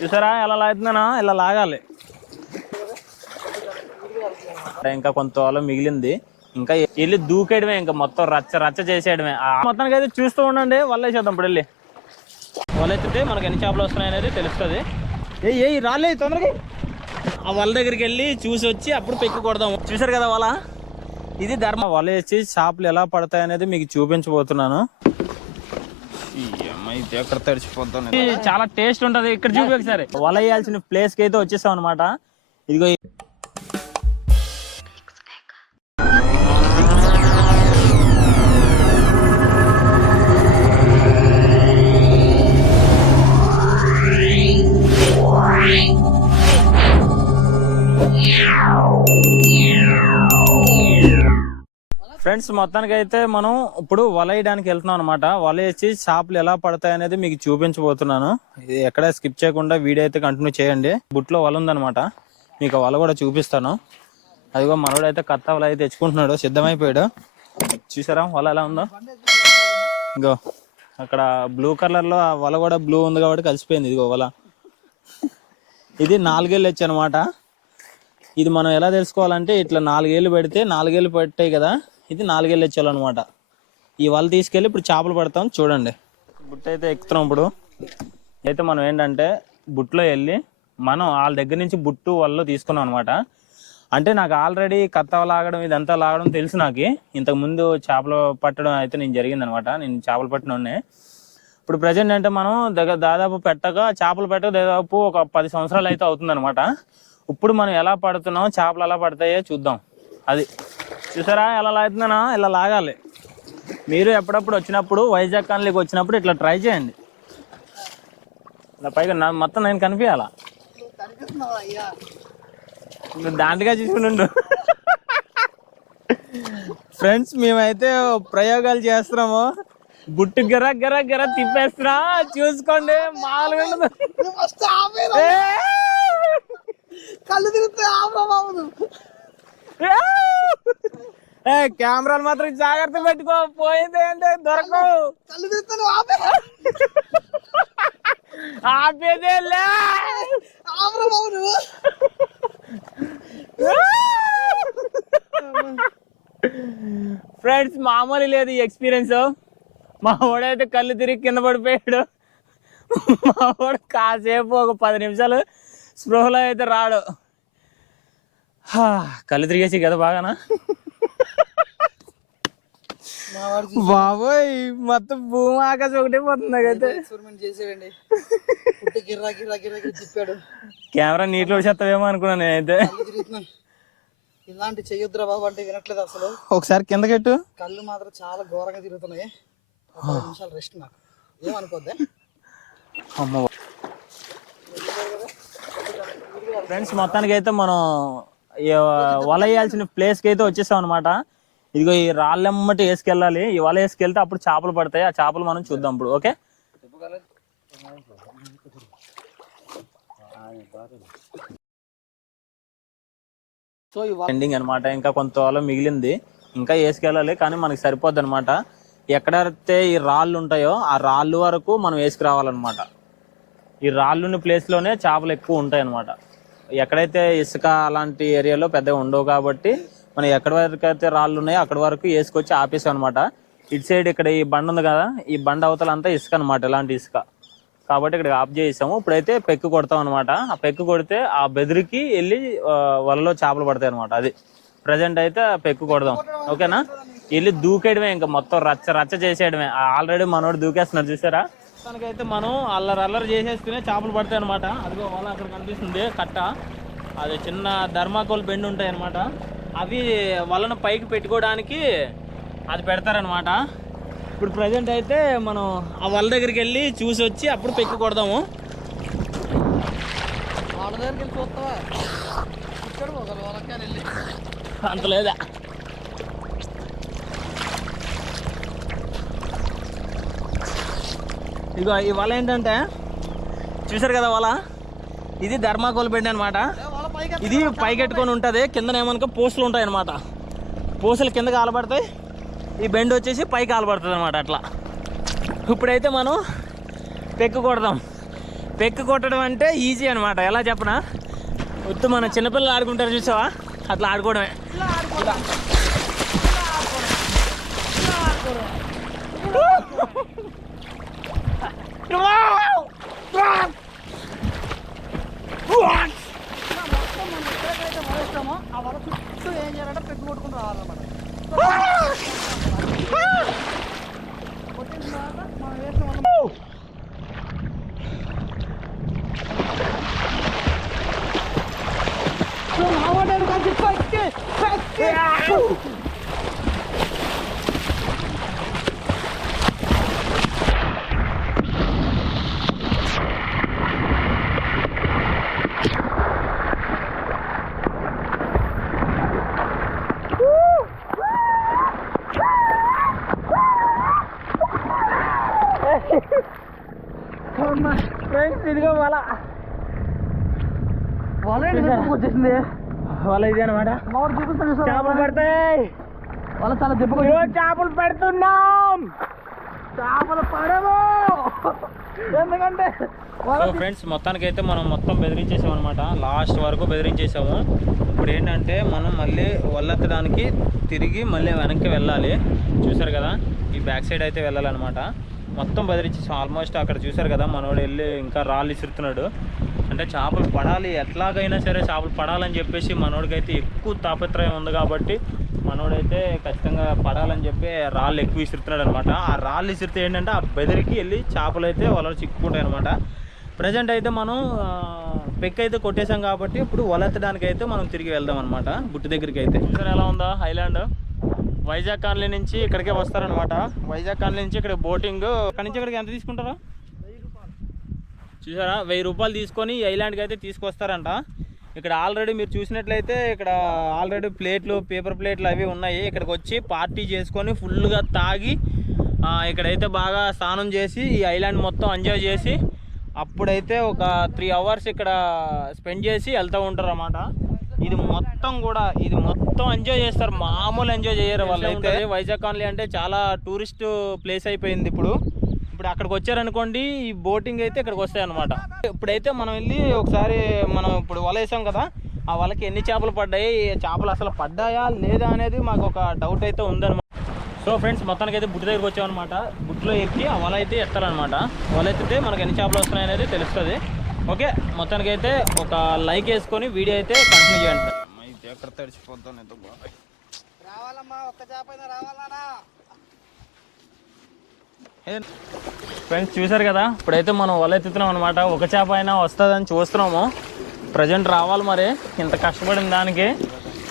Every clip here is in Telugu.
చూసారా? ఎలా లాగుతున్నానా? ఇలా లాగాలి. ఇంకా కొంత మిగిలింది. ఇంకా వెళ్ళి దూకేయడమే ఇంకా మొత్తం రచ్చ రచ్చ చేసేయడమే. ఆ మొత్తానికి అయితే చూస్తూ ఉండండి వల్లేసేద్దాం ఇప్పుడు వెళ్ళి. వల ఎత్తితే మనకి ఎన్ని చేపలు వస్తున్నాయి అనేది తెలుస్తుంది. ఏ ఏ రాలే తొందరగా. ఆ వల దగ్గరికి వెళ్ళి చూసి వచ్చి అప్పుడు పెక్కు కొడదాం. చూసారు కదా వల? ఇది ధర్మ. వల వేసి చేపలు ఎలా పడతాయి అనేది మీకు చూపించబోతున్నాను. ఇది ఎక్కడ తడిచిపోతుంది ఇది చాలా టేస్ట్ ఉంటది. ఇక్కడ చూపి ఒకసారి. వల వేయాల్సిన ప్లేస్కి అయితే వచ్చేసాం అనమాట ఇదిగో ఫ్రెండ్స్ మొత్తానికి అయితే మనం ఇప్పుడు వల వేయడానికి వెళ్తున్నాం అనమాట వల వేసి చేపలు ఎలా పడతాయి అనేది మీకు చూపించబోతున్నాను. ఇది ఎక్కడ స్కిప్ చేయకుండా వీడియో అయితే కంటిన్యూ చేయండి. బుట్లో వల ఉందనమాట మీకు ఆ వల కూడా చూపిస్తాను. అదిగో మనోడైతే అయితే కత్త వల అయితే తెచ్చుకుంటున్నాడు. సిద్ధమైపోయాడు. చూసారా? వల ఎలా ఉందో? ఇంకో అక్కడ బ్లూ కలర్లో ఆ వల కూడా బ్లూ ఉంది కాబట్టి కలిసిపోయింది. ఇదిగో వల. ఇది నాలుగేళ్ళు వచ్చి అనమాట ఇది మనం ఎలా తెలుసుకోవాలంటే ఇట్లా నాలుగేళ్ళు పెడితే నాలుగేళ్ళు పెట్టాయి కదా. ఇది నాలుగేళ్ళు అనమాట ఈ వల తీసుకెళ్ళి ఇప్పుడు చేపలు పడతాం చూడండి. బుట్ట అయితే ఎక్కుతున్నాం ఇప్పుడు. అయితే మనం ఏంటంటే బుట్లో వెళ్ళి మనం వాళ్ళ దగ్గర నుంచి బుట్టు వల్ల తీసుకున్నాం అనమాట అంటే నాకు ఆల్రెడీ కత్త లాగడం ఇదంతా లాగడం తెలుసు నాకు. ఇంతకు ముందు చేపలు పట్టడం అయితే నేను జరిగింది అనమాట నేను చేపలు పట్టిన ఇప్పుడు ప్రజెంట్ అంటే మనం దగ్గర దాదాపు పెట్టక చేపలు పెట్టక దాదాపు ఒక పది సంవత్సరాలు అయితే అవుతుంది ఇప్పుడు మనం ఎలా పడుతున్నాం చేపలు ఎలా పడతాయో చూద్దాం. అది చూసారా ఎలా లాగుతున్నానా ఇలా లాగాలి. మీరు ఎప్పుడప్పుడు వచ్చినప్పుడు వైజాగ్ కాలనీకి వచ్చినప్పుడు ఇట్లా ట్రై చేయండి. ఇలా పైగా నా మొత్తం నేను కనిపించాలా నువ్వు దాంట్గా చూసుకుంటుండు ఫ్రెండ్స్ మేమైతే ప్రయోగాలు చేస్తున్నాము. బుట్టు గర గర గర తిప్పేస్తున్నా. చూసుకోండి మామూలుగా! కళ్ళు తిరిగితే ఆపరా బాబు ఏ! కెమెరాలు మాత్రం జాగ్రత్త పెట్టుకో. పోయింది అంటే దొరకవు. ఆపేదే ఫ్రెండ్స్ మామూలు లేదు ఈ ఎక్స్పీరియన్స్. మా వాడైతే కళ్ళు తిరిగి కింద పడిపోయాడు. మా వాడు కాసేపు ఒక పది నిమిషాలు స్పృహలో అయితే రాడు. కళ్ళు తిరిగేసి కదా బాగానా? బాబోయ్ మొత్తం భూమి ఆకాశం ఒకటే పోతుంది చేసాడండి. పుట్టి గిర్రా గిర్రా గిర్రా గిర్రా తిప్పాడు. కెమెరా నీటిలో చెత్తవేమో అనుకున్నాను నేనైతే. ఇలాంటి చెయ్యొద్దురా బాబు అంటే వినట్లేదు అసలు. ఒకసారి కిందకెట్టు కళ్ళు మాత్రం చాలా ఘోరంగా తిరుగుతున్నాయి. ఒక నిమిషాలు రెస్ట్ నాకు. ఏమనుకోద్దే? అమ్మ. ఫ్రెండ్స్ మొత్తానికి అయితే మనం వల వేయాల్సిన ప్లేస్కి అయితే వచ్చేసాం అనమాట ఇదిగో ఈ రాళ్ళెమ్మటి వేసుకెళ్ళాలి. ఈ వల వేసుకెళ్తే అప్పుడు చేపలు పడతాయి. ఆ చేపలు మనం చూద్దాం ఇప్పుడు ఓకే? సో ఎండింగ్ అనమాట ఇంకా కొంత వల మిగిలింది. ఇంకా వేసుకెళ్ళాలి కానీ మనకి సరిపోద్ది అనమాట ఎక్కడైతే ఈ రాళ్ళు ఉంటాయో ఆ రాళ్ళు వరకు మనం వేసుకురావాలన్నమాట. ఈ రాళ్ళున్న ప్లేస్లోనే చేపలు ఎక్కువ ఉంటాయి అనమాట ఎక్కడైతే ఇసుక అలాంటి ఏరియాలో పెద్దగా ఉండవు కాబట్టి మనం ఎక్కడి వరకు అయితే రాళ్ళు ఉన్నాయో అక్కడ వరకు వేసుకొచ్చి ఆపేసాం అనమాట ఇటు సైడ్ ఇక్కడ ఈ బండ ఉంది కదా ఈ బండ అవతల అంతా ఇసుక అనమాట ఇలాంటి ఇసుక. కాబట్టి ఇక్కడ ఆఫ్ చేసాము. ఇప్పుడైతే పెక్కు కొడతాం అనమాట ఆ పెక్కు కొడితే ఆ బెదిరికి వెళ్ళి వలలో చేపలు పడతాయి అనమాట అది. ప్రజెంట్ అయితే పెక్కు కొడదాం. ఓకేనా? వెళ్ళి దూకేయడమే ఇంకా మొత్తం రచ్చ రచ్చ చేసేయడమే. ఆల్రెడీ మనోడు దూకేస్తున్నారు చూసారా? తనకైతే మనం అల్లరి అల్లరి చేసేసుకునే చేపలు పడతాయి అనమాట అదిగో వాళ్ళ అక్కడ కనిపిస్తుంది కట్ట. అది చిన్న ధర్మాకోల్ బెండ్ ఉంటాయి అనమాట అవి వలను పైకి పెట్టుకోవడానికి అది పెడతారనమాట ఇప్పుడు ప్రజెంట్ అయితే మనం ఆ వల దగ్గరికి వెళ్ళి చూసి వచ్చి అప్పుడు పెక్కు కొడదాము. వాళ్ళ దగ్గరికి వెళ్ళి చూస్తావా? అంత లేదా? ఇగో ఈ వల ఏంటంటే చూసారు కదా వల? ఇది ధర్మాకోల్ బెండ్ అనమాట వాళ్ళ ఇది పైకెట్టుకొని ఉంటుంది. కింద ఏమనుకో పూసలు ఉంటాయి అనమాట పూసలు కింద కాలబడతాయి. ఈ బెండ్ వచ్చేసి పైకి కాలబడుతుంది అనమాట అట్లా. ఇప్పుడైతే మనం పెక్కు కొడదాం. పెక్కు కొట్టడం అంటే ఈజీ అనమాట ఎలా చెప్పనా? ఉత్తు మన చిన్నపిల్లలు ఆడుకుంటారు చూసావా? అట్లా ఆడుకోవడమే. ఆ వల చుట్టూ ఏం చేయాలంటే పెగ్గు కొట్టుకుని రావాలన్నమాట కొట్టిన తర్వాత మనం వేసిన వల ఫ్రెండ్స్ ఇదిగో వల వల ఏంటి వచ్చేసింది వల ఇది అనమాట? చేపలు పడతాయి. వల చాలా ఇదిగో చేపలు పెడుతున్నాం. చేపలు పడవు. ఎందుకంటే ఫ్రెండ్స్ మొత్తానికి అయితే మనం మొత్తం బెదిరించేసాం అనమాట లాస్ట్ వరకు బెదిరించేసాము. ఇప్పుడు ఏంటంటే మనం మళ్ళీ వల్లెత్తడానికి తిరిగి మళ్ళీ వెనక్కి వెళ్ళాలి. చూసారు కదా? ఈ బ్యాక్ సైడ్ అయితే వెళ్ళాలన్నమాట. మొత్తం బెదిరించేసాం ఆల్మోస్ట్ అక్కడ చూసారు కదా మనోడు వెళ్ళి ఇంకా రాళ్ళు ఇసురుతున్నాడు. అంటే చేపలు పడాలి ఎట్లాగైనా సరే చేపలు పడాలని చెప్పేసి మనోడికైతే ఎక్కువ తాపత్రయం ఉంది కాబట్టి మనోడైతే ఖచ్చితంగా పడాలని చెప్పి రాళ్ళు ఎక్కువ ఇసురుతున్నాడు అనమాట ఆ రాళ్ళు ఇసిరితే ఏంటంటే ఆ బెదిరికి వెళ్ళి చేపలు అయితే వలలు చిక్కుకుంటాయి అనమాట ప్రజెంట్ అయితే మనం పెక్ అయితే కొట్టేశాం కాబట్టి ఇప్పుడు వలెత్తడానికి అయితే మనం తిరిగి వెళ్దాం అనమాట బుట్టు దగ్గరికి అయితే ఎలా ఉందా హైలాండ్? వైజాగ్ కాలనీ నుంచి ఇక్కడికే వస్తారనమాట వైజాగ్ కాలనీ నుంచి ఇక్కడ బోటింగ్. అక్కడి నుంచి ఇక్కడికి ఎంత తీసుకుంటారా? చూసారా? వెయ్యి రూపాయలు తీసుకొని ఐలాండ్కి అయితే తీసుకొస్తారంట. ఇక్కడ ఆల్రెడీ మీరు చూసినట్లయితే ఇక్కడ ఆల్రెడీ ప్లేట్లు పేపర్ ప్లేట్లు అవి ఉన్నాయి. ఇక్కడికి వచ్చి పార్టీ చేసుకొని ఫుల్గా తాగి ఇక్కడైతే బాగా స్నానం చేసి ఈ ఐలాండ్ మొత్తం ఎంజాయ్ చేసి అప్పుడైతే ఒక త్రీ అవర్స్ ఇక్కడ స్పెండ్ చేసి వెళ్తూ ఉంటారు అన్నమాట ఇది మొత్తం కూడా ఇది మొత్తం ఎంజాయ్ చేస్తారు. మామూలు ఎంజాయ్ చేయరు వాళ్ళు అయితే వైజాగ్ కాలనీ అంటే చాలా టూరిస్ట్ ప్లేస్ అయిపోయింది ఇప్పుడు. ఇప్పుడు అక్కడికి వచ్చారనుకోండి ఈ బోటింగ్ అయితే ఇక్కడికి వస్తాయి అనమాట ఇప్పుడైతే మనం వెళ్ళి ఒకసారి మనం ఇప్పుడు వల వేసాం కదా ఆ వలకి ఎన్ని చేపలు పడ్డాయి చేపలు అసలు పడ్డాయా లేదా అనేది మాకు ఒక డౌట్ అయితే ఉందన్నమాట. సో ఫ్రెండ్స్ మొత్తానికి అయితే బుట్టు దగ్గరికి వచ్చామన్నమాట. బుట్టులో ఎక్కి ఆ వల అయితే ఎత్తాలన్నమాట వల ఎత్తితే మనకి ఎన్ని చేపలు వస్తున్నాయి అనేది తెలుస్తుంది. ఓకే మొత్తానికి అయితే ఒక లైక్ వేసుకొని వీడియో అయితే కంటిన్యూ చేయండి ఎక్కడ తడిచిపోతాను ఎంత రావాలమ్మా ఒక్క ఫ్రెండ్స్ చూసారు కదా ఇప్పుడైతే మనం వల ఎత్తుతున్నాం అనమాట ఒక చేప అయినా వస్తుందని చూస్తున్నాము. ప్రజెంట్ రావాలి మరి ఇంత కష్టపడిన దానికి.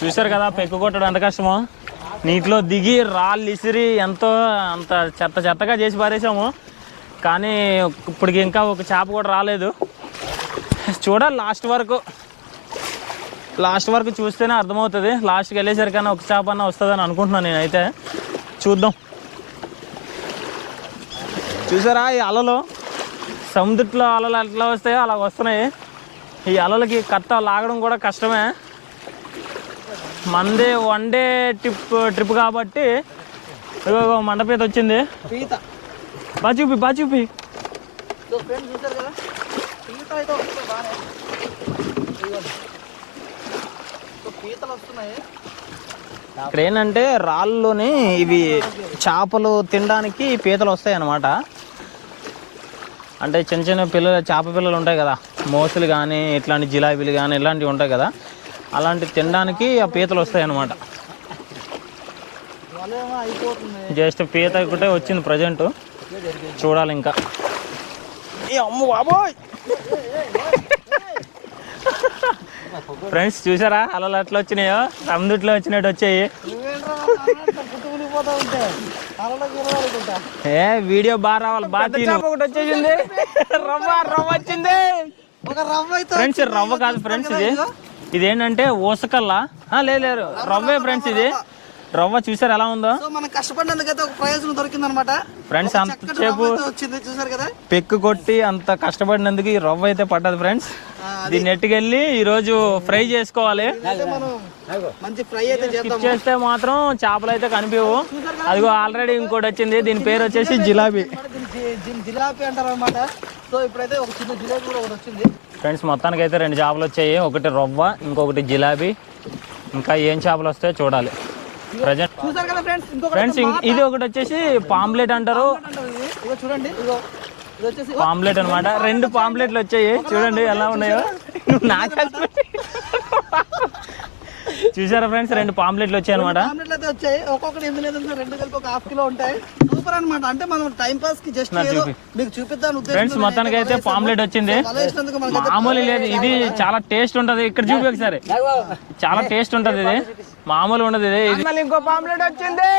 చూసారు కదా పెక్కు కొట్టడం ఎంత కష్టమో. నీటిలో దిగి రాళ్ళు ఇసిరి ఎంతో అంత చెత్త చెత్తగా చేసి పారేసాము. కానీ ఇప్పటికి ఇంకా ఒక చేప కూడా రాలేదు. చూడాలి లాస్ట్ వరకు. లాస్ట్ వరకు చూస్తేనే అర్థమవుతుంది. లాస్ట్కి వెళ్ళేసరికైనా ఒక చేప అన్న వస్తుందని అనుకుంటున్నాను నేనైతే. చూద్దాం. చూసారా ఈ అలలు? సముద్రంలో అలలు ఎట్లా వస్తాయో అలా వస్తున్నాయి. ఈ అలలకి కట్ట లాగడం కూడా కష్టమే. మంది వన్ డే ట్రిప్ ట్రిప్ కాబట్టి మండపేత వచ్చింది. పీత. బా అయితే వస్తుంది బాగానే పీతలు వస్తున్నాయి ఇక్కడ ఏంటంటే రాళ్ళలోని ఇవి చేపలు తినడానికి పీతలు వస్తాయి అన్నమాట అంటే చిన్న చిన్న పిల్లలు చేప పిల్లలు ఉంటాయి కదా. మోసలు కానీ ఇట్లాంటి జిలాబీలు కానీ ఇలాంటివి ఉంటాయి కదా. అలాంటి తినడానికి ఆ పీతలు వస్తాయి అన్నమాట జస్ట్ పీత ఒకటే వచ్చింది ప్రజెంట్. చూడాలి ఇంకా. అమ్మ బాబోయ్ ఫ్రెండ్స్ చూసారా? అలలు ఎట్లా వచ్చినాయో? సముద్రంలో వచ్చినట్టు వచ్చాయి. ఏ వీడియో బాగా రావాలి బాగా. ఒకటి వచ్చేసింది. రవ్వ రవ్వ వచ్చింది. ఫ్రెండ్స్ రవ్వ కాదు ఫ్రెండ్స్ ఇది. ఇదేంటంటే ఊసకల్లా? ఆ, లేదు లేదు. రవ్వే ఫ్రెండ్స్ ఇది. రవ్వ చూసారు ఎలా ఉందో? సో మనం కష్టపడినందుకైతే ఒక ప్రయోజనం దొరికింది అనమాట ఫ్రెండ్స్ అంత సేపు వచ్చింది చూసారు కదా? పెక్కు కొట్టి అంత కష్టపడినందుకు ఈ రవ్వ అయితే పడ్డది ఫ్రెండ్స్ దీన్ని ఎట్టుకెళ్ళి ఈ రోజు ఫ్రై చేసుకోవాలి. మంచి ఫ్రై అయితే చేద్దాం చేస్తే మాత్రం చేపలు అయితే కనిపించవు. అదిగో ఆల్రెడీ ఇంకోటి వచ్చింది. దీని పేరు వచ్చేసి జిలాబీ. దీన్ని జి- దీన్ని జిలాపి అంటారు అనమాట సో ఇప్పుడైతే ఒక చిన్న జిలేబీ కూడా ఒకటి వచ్చింది. ఫ్రెండ్స్ మొత్తానికి అయితే రెండు చేపలు వచ్చాయి. ఒకటి రవ్వ ఇంకొకటి జిలాబీ. ఇంకా ఏం చేపలు వస్తాయో చూడాలి. ప్రజెంట్ చూసారు కదా ఫ్రెండ్స్? ఇది ఒకటి వచ్చేసి పాంప్లెట్ అంటారు. చూడండి ఇదిగో. ఇది వచ్చేసి పాంప్లెట్ అన్నమాట. రెండు పాంప్లెట్లు వచ్చాయి. చూడండి ఎలా ఉన్నాయో. నువ్వు నాకే చూసారా ఫ్రెండ్స్? రెండు పాంప్లెట్లు వచ్చాయి అనమాట ఆమ్లెట్లు అయితే వచ్చాయి. ఒక్కొక్కటి ఎనిమిది లేదు రెండు కలిపి ఒక హాఫ్ కిలో ఉంటాయి. సూపర్ అన్నమాట. అంటే మనం టైం పాస్కి జస్ట్ ఏదో మీకు చూపిద్దాం ఫ్రెండ్స్ మొత్తానికి అయితే పాంప్లెట్ వచ్చింది. మామూలు లేదు. ఇది చాలా టేస్ట్ ఉంటది. ఇక్కడ చూపి ఒకసారి. చాలా టేస్ట్ ఉంటది ఇది. మామూలు ఉండదు ఇది. ఇంకో పాంప్లెట్ వచ్చింది.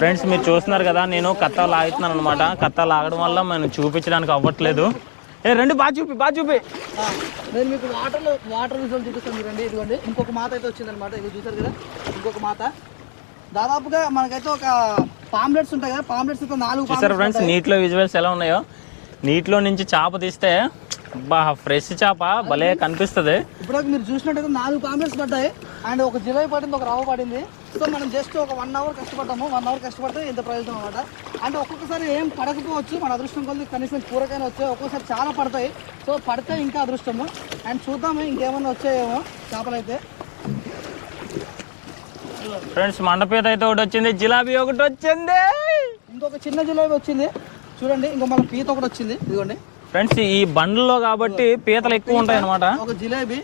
ఫ్రెండ్స్ మీరు చూస్తున్నారు కదా నేను కత్త లాగుతున్నాను అనమాట కత్త లాగడం వల్ల మనం చూపించడానికి అవ్వట్లేదు. ఏ రెండు బాగా చూపి బాగా చూపి. నేను మీకు వాటర్ వాటర్ విజువల్ చూపిస్తాను చూడండి. ఇదిగోండి. ఇంకొక మాత అయితే వచ్చింది అనమాట ఇది చూసారు కదా? ఇంకొక మాత. దాదాపుగా మనకైతే ఒక పాంప్లెట్స్ ఉంటాయి కదా పాంప్లెట్స్ నాలుగు చూసారు ఫ్రెండ్స్ నీటిలో విజువల్స్ ఎలా ఉన్నాయో? నీటిలో నుంచి చేప తీస్తే బా ఫ్రెష్ చేప భలే కనిపిస్తుంది. ఇప్పుడు మీరు చూసినట్టయితే నాలుగు పాంప్లెట్స్ పడ్డాయి. అండ్ ఒక జిలేబీ పడింది ఒక రవ్వ పడింది. సో మనం జస్ట్ ఒక వన్ అవర్ కష్టపడ్డాము. వన్ అవర్ కష్టపడితే ఇంత ప్రయోజనం అనమాట అంటే ఒక్కొక్కసారి ఏం పడకపోవచ్చు. మన అదృష్టం కొద్ది కనీసం కూరకైనా వచ్చాయి ఒక్కొక్కసారి చాలా పడతాయి. సో పడితే ఇంకా అదృష్టము. అండ్ చూద్దాము ఇంకేమన్నా వచ్చాయేమో చేపలు అయితే ఫ్రెండ్స్ మండపేట అయితే ఒకటి వచ్చింది జిలాబీ ఒకటి వచ్చింది. ఇంకొక చిన్న జిలేబీ వచ్చింది. చూడండి ఇంకో మళ్ళీ పీత ఒకటి వచ్చింది ఇదిగోండి. ఫ్రెండ్స్ ఈ బండ్లలో కాబట్టి పీతలు ఎక్కువ ఉంటాయి అనమాట ఒక జిలేబీ.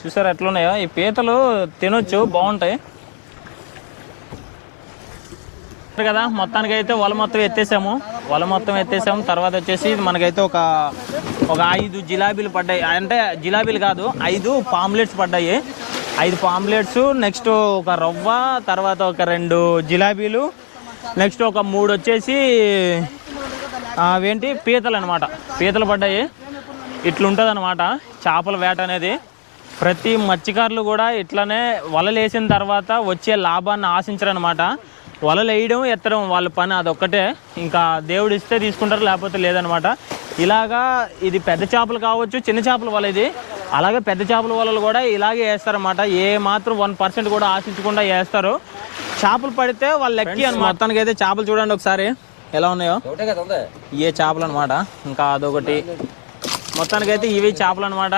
చూసారు ఎట్లున్నాయో? ఈ పీతలు తినొచ్చు బాగుంటాయి. కదా మొత్తానికి అయితే వల మొత్తం ఎత్తేసాము. వల మొత్తం ఎత్తేసాము. తర్వాత వచ్చేసి మనకైతే ఒక ఒక ఐదు జిలాబీలు పడ్డాయి. అంటే జిలాబీలు కాదు ఐదు పాంప్లెట్స్ పడ్డాయి. ఐదు పాంప్లెట్స్ నెక్స్ట్ ఒక రవ్వ తర్వాత ఒక రెండు జిలాబీలు నెక్స్ట్ ఒక మూడు వచ్చేసి అవేంటి? పీతలు అనమాట పీతలు పడ్డాయి. ఇట్లుంటుంది అనమాట చేపల వేట అనేది. ప్రతి మత్స్యకారులు కూడా ఇట్లనే వలలు వేసిన తర్వాత వచ్చే లాభాన్ని ఆశించరనమాట వలలు వేయడం ఎత్తడం వాళ్ళ పని అదొక్కటే. ఇంకా దేవుడు ఇస్తే తీసుకుంటారు లేకపోతే లేదనమాట ఇలాగా ఇది పెద్ద చేపలు కావచ్చు చిన్న చేపల వల ఇది. అలాగే పెద్ద చేపల వలలు కూడా ఇలాగే వేస్తారన్నమాట. ఏ మాత్రం వన్ పర్సెంట్ కూడా ఆశించకుండా వేస్తారు. చేపలు పడితే వాళ్ళ లెక్కి అని మొత్తానికి అయితే చేపలు చూడండి ఒకసారి. ఎలా ఉన్నాయో? ఇవే చేపలు అనమాట ఇంకా అదొకటి. మొత్తానికి అయితే ఇవి చేపలు అనమాట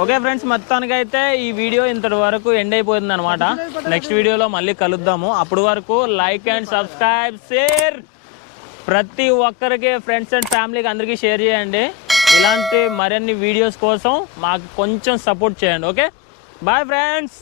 ఓకే ఫ్రెండ్స్ మొత్తానికి అయితే ఈ వీడియో ఇంతటి వరకు ఎండ్ అయిపోతుంది అనమాట నెక్స్ట్ వీడియోలో మళ్ళీ కలుద్దాము. అప్పటి వరకు లైక్ అండ్ సబ్స్క్రైబ్ షేర్. ప్రతి ఒక్కరికి ఫ్రెండ్స్ అండ్ ఫ్యామిలీకి అందరికీ షేర్ చేయండి. ఇలాంటి మరిన్ని వీడియోస్ కోసం మాకు కొంచెం సపోర్ట్ చేయండి ఓకే బాయ్ ఫ్రెండ్స్